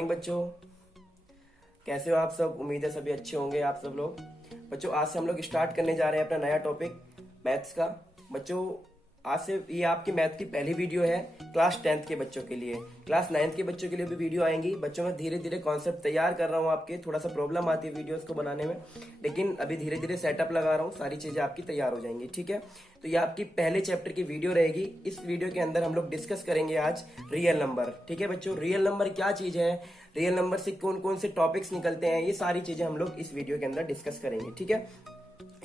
Morning बच्चों, कैसे हो आप सब। उम्मीद है सभी अच्छे होंगे आप सब लोग। बच्चों आज से हम लोग स्टार्ट करने जा रहे हैं अपना नया टॉपिक मैथ्स का। बच्चों आज से ये आपकी मैथ की पहली वीडियो है क्लास 10th के बच्चों के लिए। क्लास 9th के बच्चों के लिए भी वीडियो आएंगी। बच्चों मैं धीरे धीरे कॉन्सेप्ट तैयार कर रहा हूँ आपके, थोड़ा सा प्रॉब्लम आती है वीडियोस को बनाने में, लेकिन अभी धीरे धीरे सेटअप लगा रहा हूँ, सारी चीजें आपकी तैयार हो जाएंगी। ठीक है, तो ये आपकी पहले चैप्टर की वीडियो रहेगी। इस वीडियो के अंदर हम लोग डिस्कस करेंगे आज रियल नंबर। ठीक है बच्चों, रियल नंबर क्या चीज है, रियल नंबर से कौन कौन से टॉपिक्स निकलते हैं, ये सारी चीजें हम लोग इस वीडियो के अंदर डिस्कस करेंगे। ठीक है,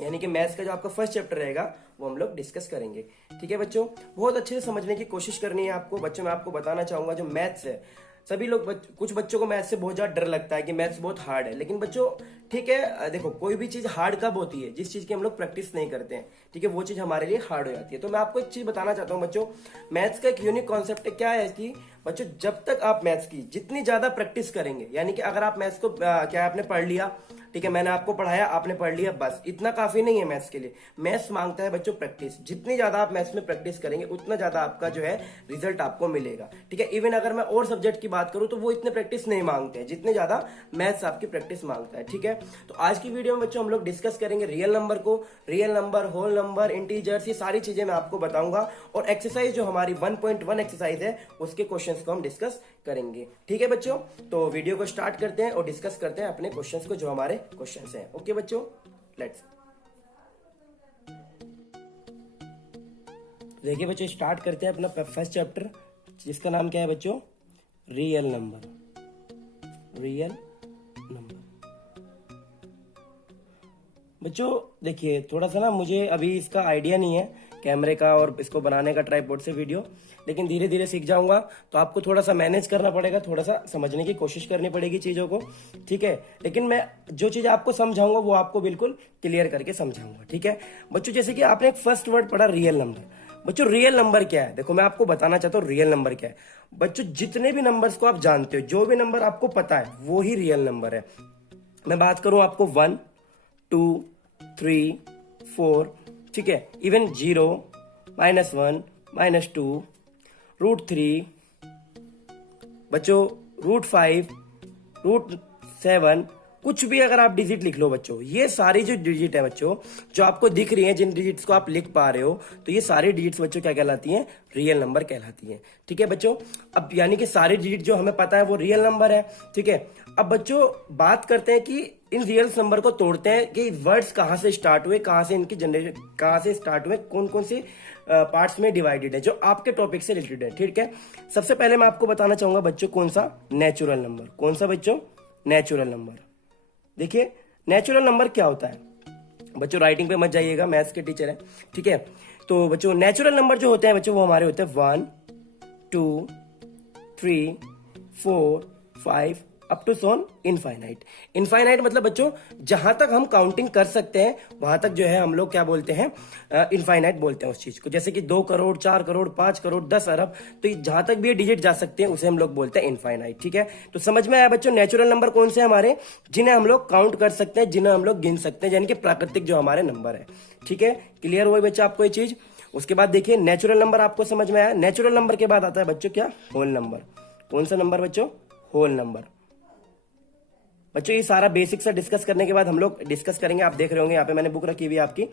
यानी कि मैथ्स का जो आपका फर्स्ट चैप्टर रहेगा वो हम लोग डिस्कस करेंगे। ठीक है बच्चों, बहुत अच्छे से समझने की कोशिश करनी है आपको। बच्चों मैं आपको बताना चाहूंगा जो मैथ्स है, सभी लोग कुछ बच्चों को मैथ्स से बहुत ज्यादा डर लगता है कि मैथ्स बहुत हार्ड है, लेकिन बच्चों ठीक है, देखो कोई भी चीज हार्ड कब होती है, जिस चीज की हम लोग प्रैक्टिस नहीं करते हैं, ठीक है, वो चीज हमारे लिए हार्ड हो जाती है। तो मैं आपको एक चीज बताना चाहता हूँ बच्चों, मैथ्स का एक यूनिक कॉन्सेप्ट क्या है कि बच्चों जब तक आप मैथ्स की जितनी ज्यादा प्रैक्टिस करेंगे, यानी कि अगर आप मैथ्स को क्या आपने पढ़ लिया, ठीक है, मैंने आपको पढ़ाया, आपने पढ़ लिया, बस इतना काफी नहीं है मैथ्स के लिए। मैथ्स मांगता है बच्चों प्रैक्टिस। जितनी ज्यादा आप मैथ्स में प्रैक्टिस करेंगे उतना ज्यादा आपका जो है रिजल्ट आपको मिलेगा। ठीक है, इवन अगर मैं और सब्जेक्ट की बात करूं तो वो इतने प्रैक्टिस नहीं मांगते हैं जितने ज्यादा मैथ्स आपकी प्रैक्टिस मांगता है। ठीक है, तो आज की वीडियो में बच्चों हम लोग डिस्कस करेंगे रियल नंबर को, real number, whole number, integers, ये सारी चीजें मैं आपको बताऊंगा। और एक्सरसाइज जो हमारी 1.1 एक्सरसाइज है उसके क्वेश्चंस को हम डिस्कस करेंगे। ठीक है बच्चों, तो वीडियो को स्टार्ट करते हैं और डिस्कस करते हैं अपने क्वेश्चंस को, जो हमारे क्वेश्चंस हैं। ओके बच्चों, लेट्स देखिए बच्चों, स्टार्ट करते हैं अपना फर्स्ट चैप्टर, जिसका नाम क्या है बच्चों, रियल नंबर। रियल नंबर बच्चों देखिए, थोड़ा सा ना मुझे अभी इसका आइडिया नहीं है कैमरे का और इसको बनाने का ट्राइपॉड से वीडियो, लेकिन धीरे धीरे सीख जाऊंगा। तो आपको थोड़ा सा मैनेज करना पड़ेगा, थोड़ा सा समझने की कोशिश करनी पड़ेगी चीजों को। ठीक है, लेकिन मैं जो चीज आपको समझाऊंगा वो आपको बिल्कुल क्लियर करके समझाऊंगा। ठीक है बच्चों, जैसे कि आपने एक फर्स्ट वर्ड पढ़ा रियल नंबर। बच्चों रियल नंबर क्या है, देखो मैं आपको बताना चाहता हूँ रियल नंबर क्या है। बच्चों जितने भी नंबर्स को आप जानते हो, जो भी नंबर आपको पता है, वो ही रियल नंबर है। मैं बात करूं आपको 1, 2, 3, 4, ठीक है, इवन 0, -1, -2, √3, बच्चों √5, √7, कुछ भी अगर आप डिजिट लिख लो बच्चों, ये सारी जो डिजिट है बच्चों जो आपको दिख रही हैं, जिन डिजिट्स को आप लिख पा रहे हो, तो ये सारी डिजिट्स बच्चों क्या कहलाती हैं, रियल नंबर कहलाती हैं। ठीक है बच्चों, अब यानी कि सारी डिजिट जो हमें पता है वो रियल नंबर है। ठीक है, अब बच्चों बात करते हैं कि इन रियल नंबर को तोड़ते हैं कि वर्ड्स कहां से स्टार्ट हुए, कहां से इनकी जनरेशन कहां से स्टार्ट हुए, कौन कौन से पार्ट्स में डिवाइडेड है जो आपके टॉपिक से रिलेटेड है। ठीक है, सबसे पहले मैं आपको बताना चाहूंगा बच्चों कौन सा, नेचुरल नंबर। कौन सा बच्चों, नेचुरल नंबर। देखिए नेचुरल नंबर क्या होता है बच्चों, राइटिंग पे मत जाइएगा, मैथ्स के टीचर है। ठीक है, तो बच्चों नेचुरल नंबर जो होते हैं बच्चों वो हमारे होते हैं 1, 2, 3, 4, 5 up to so on infinite. Infinite मतलब बच्चों जहां तक हम काउंटिंग कर सकते हैं वहां तक जो है हम लोग क्या बोलते हैं, इनफाइनाइट बोलते हैं उस चीज को। जैसे कि 2 करोड़, 4 करोड़, 5 करोड़, 10 अरब, तो जहां तक भी ये डिजिट जा सकते हैं उसे हम लोग बोलते हैं इनफाइनाइट। ठीक है, तो समझ में आया बच्चों, नेचुरल नंबर कौन से हमारे, जिन्हें हम लोग काउंट कर सकते हैं, जिन्हें हम लोग गिन सकते हैं, यानी कि प्राकृतिक जो हमारे नंबर है। ठीक है, क्लियर हुआ बच्चा आपको ये चीज। उसके बाद देखिए नेचुरल नंबर आपको समझ में आया। नेचुरल नंबर के बाद आता है बच्चों क्या, होल नंबर। कौन सा नंबर बच्चों, होल नंबर। बच्चों ये सारा बेसिक सा डिस्कस करने के बाद हम लोग डिस्कस करेंगे, आप देख रहे होंगे यहाँ पे मैंने बुक रखी हुई है आपकी,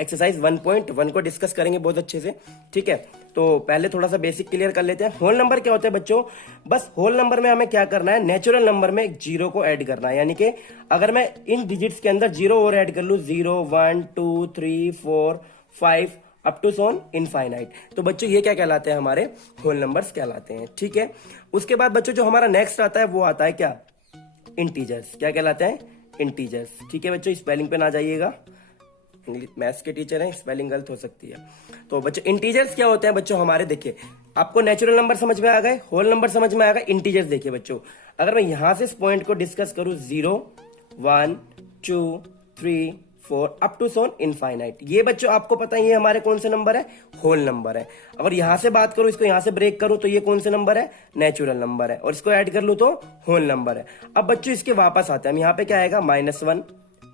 एक्सरसाइज 1.1 को डिस्कस करेंगे बहुत अच्छे से। ठीक है, तो पहले थोड़ा सा बेसिक क्लियर कर लेते हैं। होल नंबर क्या होता है बच्चों, बस होल नंबर में हमें क्या करना है, नेचुरल नंबर में एक जीरो को ऐड करना है। यानी कि अगर मैं इन डिजिट्स के अंदर जीरो और ऐड कर लू, 0, 1, 2, 3, 4, 5 अप टू सोन इनफाइनाइट, तो बच्चों ये क्या कहलाते हैं, हमारे होल नंबर्स कहलाते हैं। ठीक है, उसके बाद बच्चों जो हमारा नेक्स्ट आता है वो आता है क्या, इंटीजर्स। क्या कहलाते हैं, इंटीजर्स। ठीक है बच्चों, स्पेलिंग पे ना जाइएगा, इंग्लिश मैथ्स के टीचर हैं, स्पेलिंग गलत हो सकती है। तो बच्चों इंटीजर्स क्या होते हैं बच्चों हमारे, देखिए आपको नेचुरल नंबर समझ में आ गए, होल नंबर समझ में आ गए, इंटीजर्स देखिए बच्चों, अगर मैं यहां से इस पॉइंट को डिस्कस करूं 0, 1, 2, 3, 4 अप टू सोन इनफाइनाइट, ये बच्चों आपको पता है ये हमारे कौन से नंबर है, होल नंबर है। अगर यहां से बात करूं, इसको यहां से ब्रेक करूं तो ये कौन से नंबर है, नेचुरल नंबर है, और इसको ऐड कर लूं तो होल नंबर है। अब बच्चों इसके वापस आते हैं हम, यहां पे क्या आएगा, -1,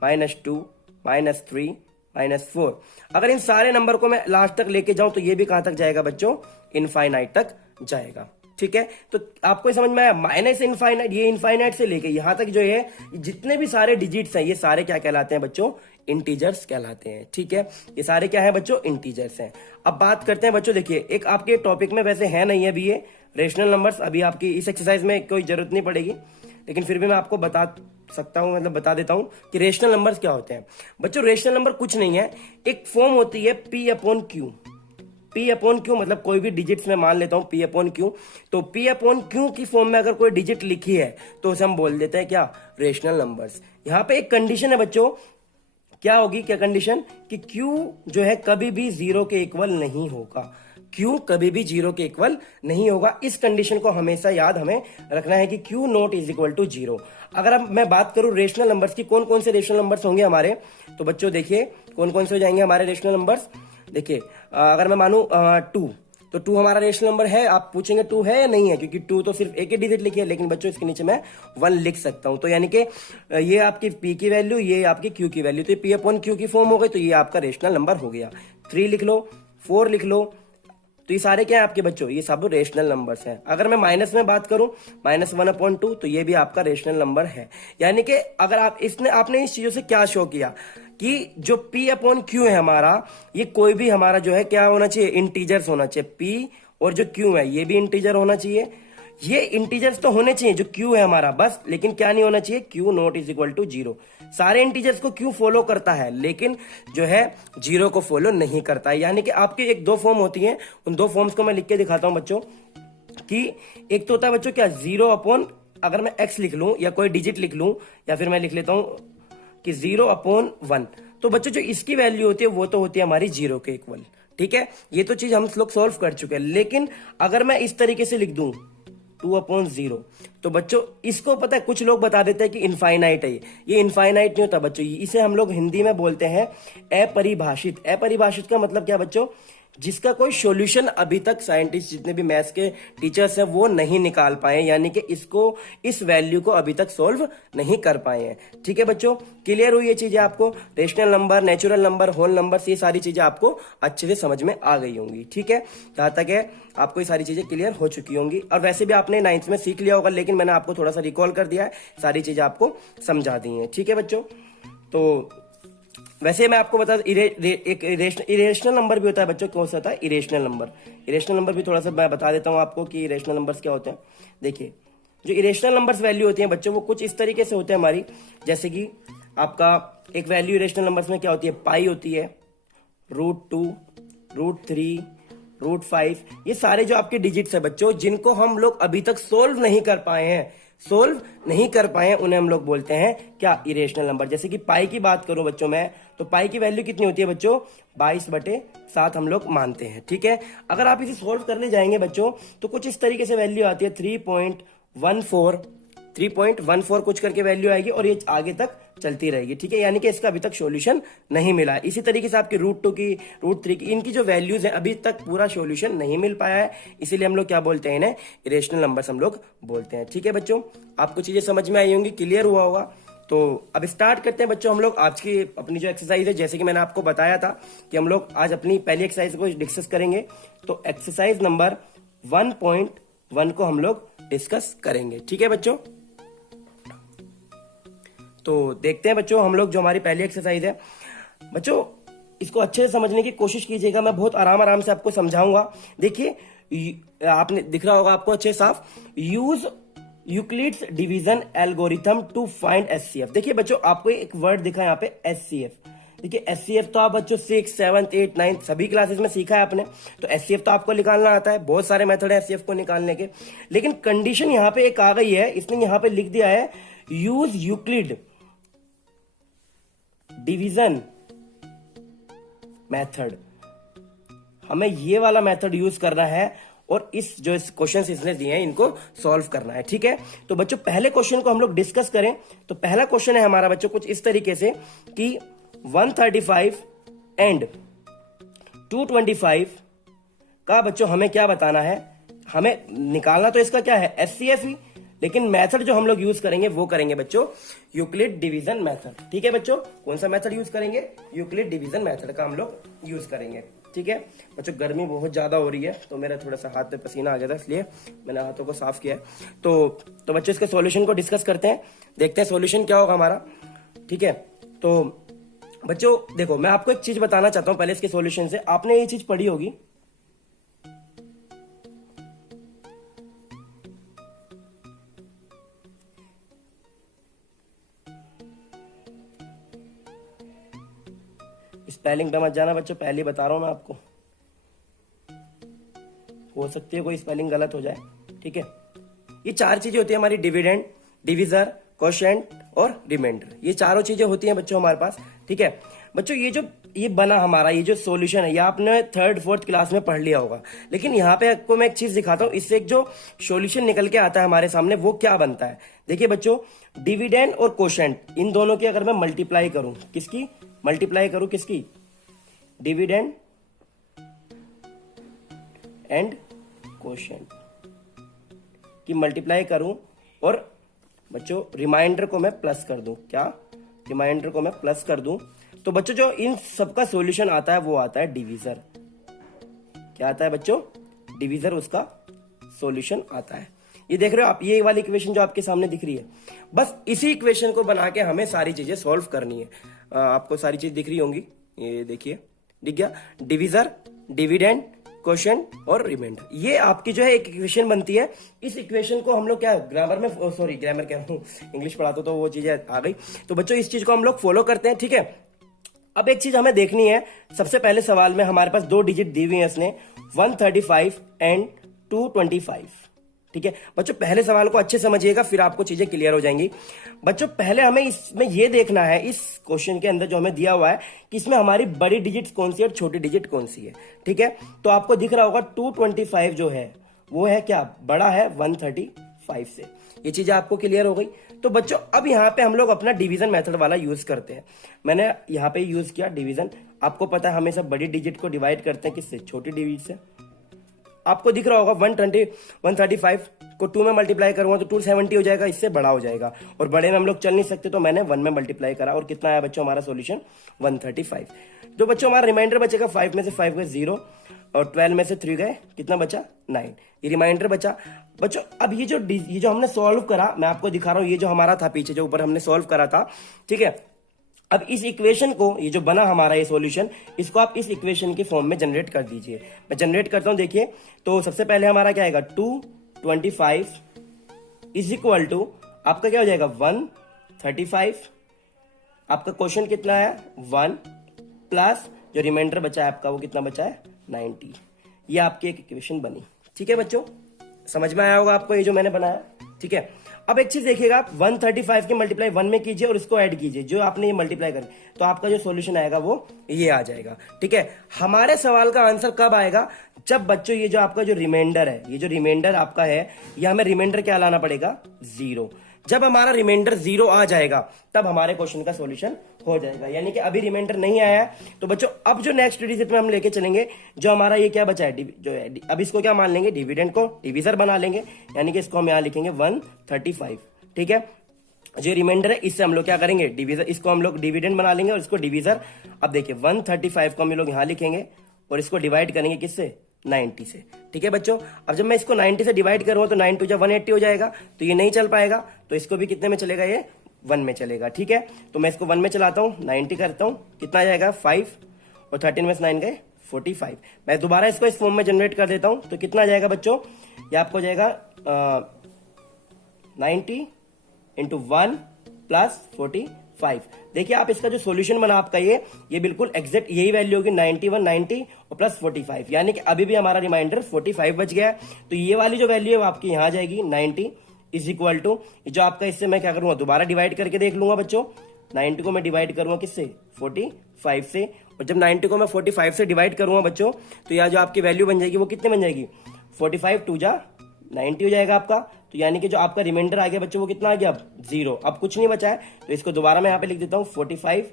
-2, -3, -4। अगर इन सारे नंबर को मैं लास्ट तक लेके जाऊं तो ये भी कहां तक जाएगा बच्चों, इनफाइनाइट तक जाएगा। ठीक है, तो आपको ये समझ में आया। माइनस इनफाइनाइट, ये इनफाइनाइट से लेके यहां तक जो है जितने भी सारे डिजिट्स हैं ये सारे क्या कहलाते हैं बच्चों, इंटीजर्स कहलाते हैं। ठीक है, ये सारे क्या है बच्चों, इंटीजर्स हैं। अब बात करते हैं बच्चों, देखिए एक आपके टॉपिक में वैसे है नहीं अभी ये रेशनल नंबर्स, अभी आपकी इस एक्सरसाइज में कोई जरूरत नहीं पड़ेगी, लेकिन फिर भी मैं आपको बता सकता हूं, मतलब बता देता हूं कि रेशनल नंबर्स क्या होते हैं बच्चों। रेशनल नंबर कुछ नहीं है, एक फॉर्म होती है P upon Q. P upon Q मतलब कोई भी डिजिट्स में मान लेता हूं पी अपॉन क्यू, तो पी अपॉन क्यू की फॉर्म में अगर कोई डिजिट लिखी है तो उसे हम बोल देते हैं क्या, रेशनल नंबर्स। यहां पे एक कंडीशन है बच्चों, क्या होगी, क्या कंडीशन, कि क्यू जो है कभी भी जीरो के इक्वल नहीं होगा। क्यू कभी भी जीरो के इक्वल नहीं होगा, इस कंडीशन को हमेशा याद हमें रखना है कि q not is equal to zero. अगर अब मैं बात करूं रेशनल नंबर्स की, कौन कौन से रेशनल नंबर्स होंगे हमारे, तो बच्चों देखिए कौन कौन से हो जाएंगे हमारे रेशनल नंबर्स। देखिए अगर मैं मानू 2, तो 2 हमारा रेशनल नंबर है। आप पूछेंगे 2 है या नहीं है, क्योंकि 2 तो सिर्फ एक ही डिजिट लिखी है, लेकिन बच्चों इसके नीचे मैं 1 लिख सकता हूं। तो यानी कि ये आपकी p की वैल्यू, ये आपकी q की वैल्यू, तो ये p अपॉन q की फॉर्म हो गई, तो ये आपका रेशनल नंबर हो गया। 3 लिख लो, 4 लिख लो, तो ये सारे क्या है आपके बच्चों, ये सब रेशनल नंबर्स हैं। अगर मैं माइनस में बात करूं, -1/2, तो ये भी आपका रेशनल नंबर है। यानी कि अगर आपने इस चीजों से क्या शो किया कि जो p अपॉन क्यू है हमारा, ये कोई भी हमारा जो है क्या होना चाहिए, इंटीजर्स होना चाहिए। p और जो q है ये भी इंटीजर होना चाहिए। ये इंटीजर्स तो होने चाहिए जो q है हमारा बस, लेकिन क्या नहीं होना चाहिए, q not is equal to zero. सारे इंटीजर्स को q फॉलो करता है, लेकिन जो है जीरो को फॉलो नहीं करता है। यानी कि आपकी एक 2 फॉर्म होती हैं, उन 2 फॉर्म्स को मैं लिख के दिखाता हूं बच्चों, कि एक तो होता है बच्चों क्या, 0 अपॉन, अगर मैं x लिख लूं या कोई डिजिट लिख लूं, या फिर मैं लिख लेता हूं कि 0/1, तो बच्चों जो इसकी वैल्यू होती है वो तो होती है हमारी 0 के इक्वल। ठीक है, ये तो चीज हम लोग सॉल्व कर चुके हैं। लेकिन अगर मैं इस तरीके से लिख दूं 2/0, तो बच्चों इसको पता है, कुछ लोग बता देते हैं कि इनफाइनाइट है, ये इनफाइनाइट नहीं होता बच्चों, इसे हम लोग हिंदी में बोलते हैं अपरिभाषित। अपरिभाषित का मतलब क्या बच्चों, जिसका कोई सॉल्यूशन अभी तक साइंटिस्ट जितने भी मैथ्स के टीचर्स हैं वो नहीं निकाल पाए, यानी कि इसको, इस वैल्यू को अभी तक सॉल्व नहीं कर पाए हैं। ठीक है बच्चों, क्लियर हुई ये चीजें आपको, rational number, natural number, whole number, ये सारी चीजें आपको अच्छे से समझ में आ गई होंगी। ठीक है, जहां तक है आपको ये सारी चीजें क्लियर हो चुकी होंगी, और वैसे भी आपने 9th में सीख लिया होगा, लेकिन मैंने आपको थोड़ा सा रिकॉल कर दिया है, सारी चीजें आपको समझा दी हैं। ठीक है बच्चों, तो वैसे मैं आपको बता, एक इरेशनल नंबर भी होता है बच्चों, कौन सा होता है, इरेशनल नंबर। इरेशनल नंबर भी थोड़ा सा मैं बता देता हूं आपको कि इरेशनल नंबर्स क्या होते हैं। देखिए जो इरेशनल नंबर्स वैल्यू होती है बच्चों, वो कुछ इस तरीके से होते हैं हमारी, जैसे कि आपका एक वैल्यू इरेशनल नंबर्स में क्या होती है, पाई होती है, √2, √3, √5, ये सारे जो आपके डिजिट्स है बच्चों, जिनको हम लोग अभी तक सोल्व नहीं कर पाए हैं, उन्हें हम लोग बोलते हैं क्या, इरेशनल नंबर। जैसे कि पाई की बात करूं बच्चों मैं, तो पाई की वैल्यू कितनी होती है बच्चों, 22/7 हम लोग मानते हैं। ठीक है, अगर आप इसे सोल्व करने जाएंगे बच्चों, तो कुछ इस तरीके से वैल्यू आती है 3.14 कुछ करके वैल्यू आएगी, और ये आगे तक चलती रहेगी। ठीक है, यानी कि इसका अभी तक सॉल्यूशन नहीं मिला है। इसी तरीके से आपकी √2 की, √3 की, इनकी जो वैल्यूज है अभी तक पूरा सॉल्यूशन नहीं मिल पाया है, इसीलिए हम लोग क्या बोलते हैं इन्हें, इरेशनल नंबर्स हम लोग बोलते हैं। ठीक है बच्चों, आपको चीजें समझ में आई होंगी, क्लियर हुआ होगा। तो अब स्टार्ट करते हैं बच्चों हम लोग आज की अपनी जो एक्सरसाइज है। जैसे कि मैंने आपको बताया था कि हम लोग आज अपनी पहली एक्सरसाइज को डिस्कस करेंगे, तो एक्सरसाइज नंबर 1.1 को हम लोग डिस्कस करेंगे। ठीक है बच्चों, तो देखते हैं बच्चों हम लोग जो हमारी पहली एक्सरसाइज है बच्चों, इसको अच्छे से समझने की कोशिश कीजिएगा, मैं बहुत आराम से आपको समझाऊंगा। देखिए आपने दिख रहा होगा आपको अच्छे साफ, use Euclid's division algorithm to find HCF. देखिए बच्चों आपको एक वर्ड दिखा है यहाँ पे, एचसीएफ। देखिए एचसीएफ तो आप बच्चों 6, 7, 8, 9 सभी क्लासेस में सीखा है आपने, तो एचसीएफ तो आपको निकालना आता है, बहुत सारे मेथड है एचसीएफ को निकालने के। लेकिन कंडीशन यहाँ पे एक आ गई है, इसने यहाँ पे लिख दिया है यूज यूक्लिड डिवीजन मेथड। हमें ये वाला मेथड यूज करना है, और इस जो क्वेश्चन इसने दिए हैं इनको सॉल्व करना है। ठीक है, तो बच्चों पहले क्वेश्चन को हम लोग डिस्कस करें, तो पहला क्वेश्चन है हमारा बच्चों कुछ इस तरीके से कि 135 एंड 225 का बच्चों हमें क्या बताना है, हमें निकालना तो इसका क्या है, एचसीएफ ही, लेकिन मेथड जो हम लोग यूज करेंगे वो करेंगे बच्चों यूक्लिड डिवीजन मेथड। ठीक है बच्चों, कौन सा मेथड यूज करेंगे, यूक्लिड डिवीजन मेथड का हम लोग यूज करेंगे। ठीक है बच्चों, गर्मी बहुत ज्यादा हो रही है तो मेरा थोड़ा सा हाथ पे पसीना आ गया था, इसलिए मैंने हाथों को साफ किया है। तो बच्चों इसके सॉल्यूशन को डिस्कस करते हैं, देखते हैं सॉल्यूशन क्या होगा हमारा। ठीक है, तो बच्चों देखो मैं आपको एक चीज बताना चाहता हूं पहले इसके सॉल्यूशन से। आपने ये चीज पढ़ी होगी, स्पेलिंग पे मत जाना बच्चों, पहले ही बता रहा हूं मैं आपको, हो सकती है कोई स्पेलिंग गलत हो जाए। ठीक है, ये चार चीजें होती है हमारी, डिविडेंड, डिविजर, कोशेंट और रिमाइंडर। ये चारों चीजें होती हैं बच्चों हमारे पास। ठीक है बच्चों, ये बना हमारा ये जो सॉल्यूशन है, ये आपने 3rd 4th क्लास में पढ़ लिया होगा, लेकिन यहाँ पे आपको मैं एक चीज दिखाता हूँ, इससे एक जो सॉल्यूशन निकल के आता है हमारे सामने वो क्या बनता है। देखिए बच्चों, डिविडेंड और कोशेंट इन दोनों की अगर मैं मल्टीप्लाई करूं, किसकी मल्टीप्लाई करूं, किसकी, डिविडेंड एंड कोशेंट की मल्टीप्लाई करूं और बच्चों रिमाइंडर को मैं प्लस कर दूं, क्या, रिमाइंडर को मैं प्लस कर दूं, तो बच्चों जो इन सबका सॉल्यूशन आता है वो आता है डिवीजर। क्या आता है बच्चों, डिवीजर उसका सॉल्यूशन आता है। ये देख रहे हो आप, ये वाली इक्वेशन जो आपके सामने दिख रही है, बस इसी इक्वेशन को बना के हमें सारी चीजें सॉल्व करनी है। आपको सारी चीज दिख रही होंगी, ये देखिए दिख गया, डिवीजर, डिविडेंड, क्वोशिएंट और रिमाइंडर, ये आपकी जो है एक इक्वेशन बनती है। इस इक्वेशन को हम लोग क्या ग्रामर में, सॉरी ग्रामर कह रहा हूँ, इंग्लिश पढ़ाता तो वो चीजें आ गई, तो बच्चों इस चीज को हम लोग फॉलो करते हैं। ठीक है, अब एक चीज हमें देखनी है, सबसे पहले सवाल में हमारे पास 2 डिजिट दी हुई है इसने, 135 एंड 225। ठीक है बच्चों, पहले सवाल को अच्छे समझिएगा, फिर आपको चीजें क्लियर हो जाएंगी। बच्चों पहले हमें इसमें यह देखना है, इस क्वेश्चन के अंदर जो हमें दिया हुआ है कि इसमें हमारी बड़ी डिजिट कौन सी है और छोटी डिजिट कौन सी है। ठीक है, तो आपको दिख रहा होगा 225 जो है वो है क्या, बड़ा है 135 से। ये चीजें आपको क्लियर हो गई। तो बच्चों अब यहाँ पे हम लोग अपना डिवीजन मेथड वाला यूज करते हैं। मैंने यहाँ पे यूज किया डिवीजन। आपको पता है हमेशा बड़ी डिजिट को डिवाइड करते हैं किससे, छोटी डिजिट से। आपको दिख रहा होगा 135 को 2 में मल्टीप्लाई करूंगा तो 270 हो जाएगा, इससे बड़ा हो जाएगा, और बड़े में हम लोग चल नहीं सकते, तो मैंने 1 में मल्टीप्लाई करा, और कितना आया बच्चों हमारा सॉल्यूशन 135। तो बच्चों हमारा रिमाइंडर बचेगा, 5 में से 5 गए 0 और 12 में से 3 गए, कितना बचा 9, ये रिमाइंडर बचा। बच्चों अब ये जो हमने सॉल्व करा, मैं आपको दिखा रहा हूं, ये जो हमारा था पीछे जो ऊपर हमने सॉल्व करा था। ठीक है, अब इस इक्वेशन को, ये जो बना हमारा ये सॉल्यूशन, इसको आप इस इक्वेशन के फॉर्म में जनरेट कर दीजिए। मैं जनरेट करता हूं, देखिए। तो सबसे पहले हमारा क्या आएगा, 225 इज इक्वल टू आपका क्या हो जाएगा 135, आपका क्वेश्चन कितना है 1, प्लस जो रिमाइंडर बचा है आपका वो कितना बचा है 90। ये आपकी एक इक्वेशन बनी। ठीक है बच्चों, समझ में आया होगा आपको ये जो मैंने बनाया। ठीक है, अब एक चीज देखिएगा आप, 135 के मल्टीप्लाई 1 में कीजिए और इसको ऐड कीजिए, जो आपने ये मल्टीप्लाई करी, तो आपका जो सॉल्यूशन आएगा वो ये आ जाएगा। ठीक है, हमारे सवाल का आंसर कब आएगा, जब बच्चों ये जो आपका जो रिमाइंडर है, ये जो रिमाइंडर आपका है, ये हमें रिमाइंडर क्या लाना पड़ेगा 0। जब हमारा रिमाइंडर 0 आ जाएगा तब हमारे क्वेश्चन का सॉल्यूशन हो जाएगा। यानी कि अभी रिमाइंडर नहीं आया है, तो बच्चों अब जो नेक्स्ट डिजिट में हम लेके चलेंगे, जो हमारा ये क्या बचा है, जो है अब इसको क्या मान लेंगे, डिविडेंड को डिविजर बना लेंगे, यानी कि इसको हम यहां लिखेंगे 135। ठीक है, जो रिमाइंडर है इससे हम लोग क्या करेंगे, डिविजर, इसको हम लोग डिविडेंड बना लेंगे और इसको डिविजर। अब देखिए 135 को हम लोग यहां लिखेंगे और इसको डिवाइड करेंगे किससे, 90 से। ठीक है बच्चों, अब जब मैं इसको 90 से डिवाइड करूंगा तो 9 2 180 हो जाएगा, तो ये नहीं चल पाएगा, तो इसको भी कितने में चलेगा, ये 1 में चलेगा। ठीक है, तो मैं इसको 1 में चलाता हूं, 90 करता हूं, कितना आ जाएगा 5 और 13 में से 9 गए 45। मैं दोबारा इसको इस फॉर्म में जनरेट कर देता हूं, तो कितना आ जाएगा बच्चों, ये आपको हो जाएगा 90 इंटू 1 प्लस 45। देखिए आप इसका जो सॉल्यूशन बना आपका ये बिल्कुल एग्जैक्ट यही वैल्यू होगी, 91 90 और प्लस 45, यानी कि अभी भी हमारा रिमाइंडर 45 बच गया है। तो ये वाली जो वैल्यू है वो आपकी यहां आ जाएगी, 90 इज इक्वल टू, जो आपका इससे मैं क्या करूंगा, दोबारा डिवाइड करके देख लूंगा बच्चों। 90 को मैं डिवाइड करूंगा किससे, 45 से, और जब 90 को मैं 45 से डिवाइड करूंगा बच्चों, तो यह जो आपकी वैल्यू बन जाएगी वो कितने बन जाएगी, 45 2 जा 90 हो जाएगा आपका। तो यानी कि जो आपका रिमाइंडर आ गया बच्चों वो कितना आ गया, अब 0, अब कुछ नहीं बचा है, तो इसको दोबारा मैं यहाँ पे लिख देता हूँ 45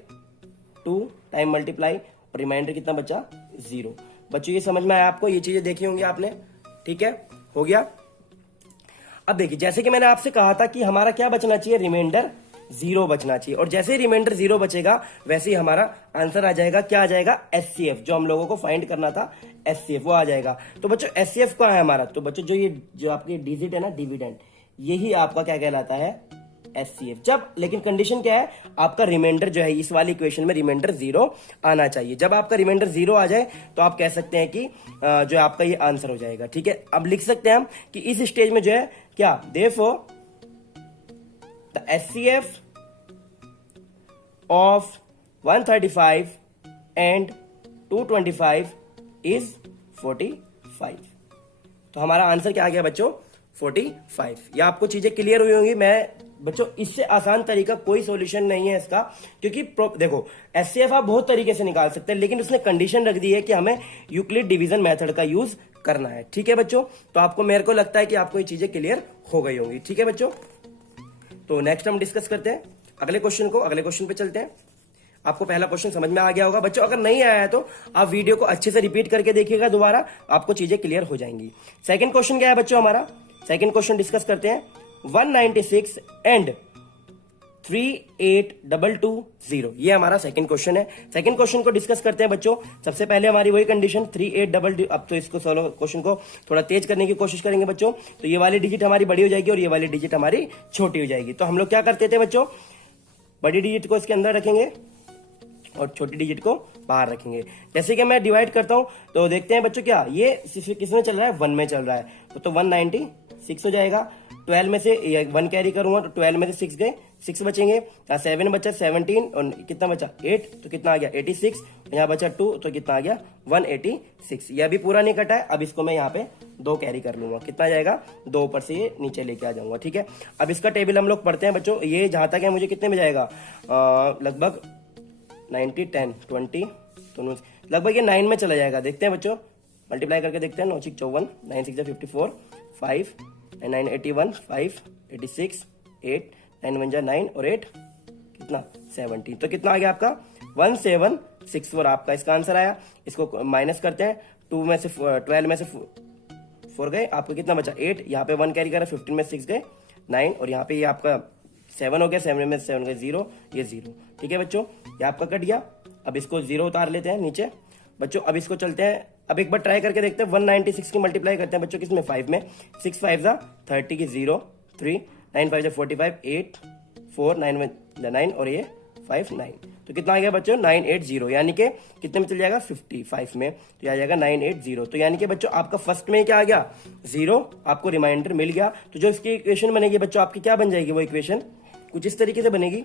2 टाइम मल्टीप्लाई, और रिमाइंडर कितना बचा 0। बच्चों ये समझ में आया आपको, ये चीजें देखी होंगी आपने। ठीक है, हो गया। अब देखिए जैसे कि मैंने आपसे कहा था कि हमारा क्या बचना चाहिए, रिमाइंडर जीरो बचना चाहिए, और जैसे ही रिमाइंडर जीरो बचेगा वैसे ही हमारा आंसर आ जाएगा। क्या आ जाएगा? एचसीएफ, जो हम लोगों को फाइंड करना था एचसीएफ, वो आ जाएगा। तो बच्चों एचसीएफ क्या है हमारा? तो बच्चों जो आपकी डिजिट है ना, डिविडेंड, यही आपका क्या कहलाता है? एचसीएफ। जब, लेकिन कंडीशन क्या है? आपका रिमाइंडर जो है इस वाली इक्वेशन में रिमाइंडर जीरो आना चाहिए। जब आपका रिमाइंडर जीरो आ जाए तो आप कह सकते हैं कि जो आपका ये आंसर हो जाएगा। ठीक है, अब लिख सकते हैं हम कि इस स्टेज में जो है क्या, therefore the HCF of 135 and 225 is 45। तो हमारा आंसर क्या आ गया बच्चों? 45। या आपको चीजें क्लियर हुई होंगी। मैं बच्चों इससे आसान तरीका कोई सॉल्यूशन नहीं है इसका, क्योंकि देखो एचसीएफ आप बहुत तरीके से निकाल सकते हैं, लेकिन उसने कंडीशन रख दी है कि हमें यूक्लिड डिवीजन मेथड का यूज करना है। ठीक है बच्चों, तो आपको, मेरे को लगता है कि आपको ये चीजें क्लियर हो गई होंगी। ठीक है बच्चों, तो नेक्स्ट हम डिस्कस करते हैं अगले क्वेश्चन को। अगले क्वेश्चन पे चलते हैं। आपको पहला क्वेश्चन समझ में आ गया होगा बच्चों। अगर नहीं आया है तो आप वीडियो को अच्छे से रिपीट करके देखिएगा दोबारा, आपको चीजें क्लियर हो जाएंगी। सेकंड क्वेश्चन क्या है बच्चों हमारा? सेकंड क्वेश्चन डिस्कस करते हैं। 196 एंड 38220, ये हमारा सेकंड क्वेश्चन है। सेकंड क्वेश्चन को डिस्कस करते हैं बच्चों। सबसे पहले हमारी वही कंडीशन 3822। अब तो इसको सोल्व, क्वेश्चन को थोड़ा तेज करने की कोशिश करेंगे बच्चों। तो ये वाली डिजिट हमारी बड़ी हो जाएगी और ये वाली डिजिट हमारी छोटी हो जाएगी। तो हम लोग क्या करते थे बच्चों? बड़ी डिजिट को इसके अंदर रखेंगे और छोटी डिजिट को बाहर रखेंगे। जैसे कि मैं डिवाइड करता हूं तो देखते हैं बच्चों, क्या ये किस में चल रहा है? 1 में चल रहा है, तो 196 हो जाएगा। 12 में से 1 कैरी करूंगा तो 12 में से 6 गए, 6 बचेंगे। 7 बचा 17, और कितना बचा? 8, तो कितना आ गया? 86। यहाँ बचा 2, तो कितना आ गया? 186। यह भी पूरा नहीं कटा है। अब इसको मैं यहाँ पे 2 कैरी कर लूंगा, कितना आ जाएगा? 2 ऊपर से ये नीचे लेके आ जाऊंगा। ठीक है, अब इसका टेबल हम लोग पढ़ते हैं बच्चों। ये जहां तक है मुझे कितने में जाएगा? लगभग 90, 10, 20, तो लगभग ये 9 में चला जाएगा। देखते हैं बच्चों, मल्टीप्लाई करके देखते हैं। 9 6 54, 9 6 54, 5 9 81, 5 86, 8 9 1 9 और 8 कितना? 17। तो कितना आ गया आपका? 1764 आपका इसका आंसर आया। इसको माइनस करते हैं। 2 में से 12 में से 4 गए, आपको कितना बचा? 8। यहाँ पे 1 कैरी करा, 15 में 6 गए, 9, और यहाँ पे ये आपका 7 हो गया। 7 में 7 गए 0, ये 0। ठीक है बच्चों, ये आपका कट गया। अब इसको 0 उतार लेते हैं नीचे बच्चों। अब इसको चलते हैं, अब एक बार ट्राई करके देखते हैं। 196 की मल्टीप्लाई करते हैं बच्चों, किसमें? 5 में। 6 5 30 की 0 3, 9 5 45, 8 4 9 9 और ये 5 9। तो कितना आ गया बच्चों? 980। यानी कि कितने में चल जाएगा? 55 में। तो ये आ जाएगा 980। तो यानी कि बच्चों आपका फर्स्ट में क्या आ गया? 0। आपको रिमाइंडर मिल गया। तो जो इसकी इक्वेशन बनेगी बच्चों, आपकी क्या बन जाएगी? वो इक्वेशन कुछ इस तरीके से बनेगी।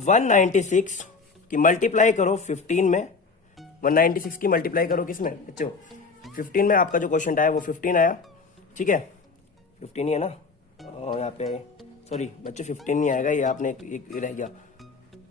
196 की मल्टीप्लाई करो 15 में। 196 की मल्टीप्लाई करो किसमें बच्चों? 15 में। आपका जो क्वेश्चन आया वो 15 आया। ठीक है, 15 ही है ना, और यहाँ पे सॉरी बच्चों 15 नहीं आएगा, ये आपने एक रह गया।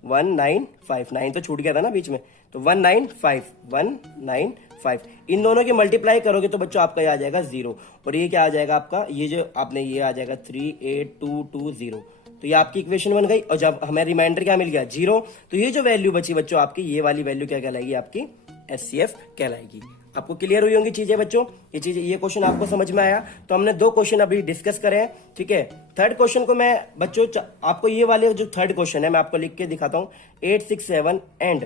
195, 9 तो छूट गया था ना बीच में, तो 195 इन दोनों की मल्टीप्लाई करोगे तो बच्चों आपका ये आ जाएगा 0, और ये क्या आ जाएगा आपका? ये जो आपने ये आ जाएगा 38220। तो ये आपकी इक्वेशन बन गई। और जब हमें रिमाइंडर क्या मिल गया? 0, तो ये जो वैल्यू बची बच्चों आपकी, ये वाली वैल्यू क्या कहलाएगी? आपकी एचसीएफ कहलाएगी। आपको क्लियर हुई होंगी चीजें बच्चों? ये क्वेश्चन आपको समझ में आया? तो हमने 2 क्वेश्चन अभी डिस्कस करे हैं। ठीक है, थर्ड क्वेश्चन को मैं बच्चों आपको ये वाले जो थर्ड क्वेश्चन है मैं आपको लिख के दिखाता हूं। 867 एंड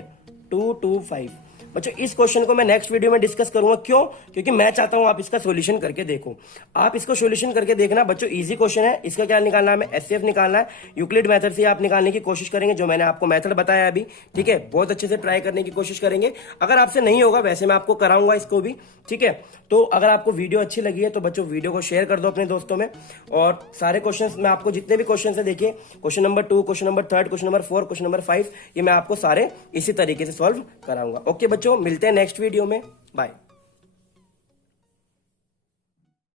225 बच्चों, इस क्वेश्चन को मैं नेक्स्ट वीडियो में डिस्कस करूंगा। क्यों? क्योंकि मैं चाहता हूं आप इसका सॉल्यूशन करके देखो। आप इसको सॉल्यूशन करके देखना बच्चों, इजी क्वेश्चन है। इसका क्या निकालना है? हमें एचसीएफ निकालना है। यूक्लिड मेथड से आप निकालने की कोशिश करेंगे, जो मैंने आपको मेथड बताया अभी। ठीक है, बहुत अच्छे से ट्राई करने की कोशिश करेंगे। अगर आपसे नहीं होगा, वैसे मैं आपको कराऊंगा इसको भी। ठीक है, तो अगर आपको वीडियो अच्छी लगी है तो बच्चों वीडियो को शेयर कर दो अपने दोस्तों में। और सारे क्वेश्चन मैं आपको जितने भी क्वेश्चन है देखिए, question number 2, question number 3, question number 4, question number 5, ये मैं आपको सारे इसी तरीके से सॉल्व कराऊंगा। ओके बच्चों, मिलते हैं नेक्स्ट वीडियो में। बाय।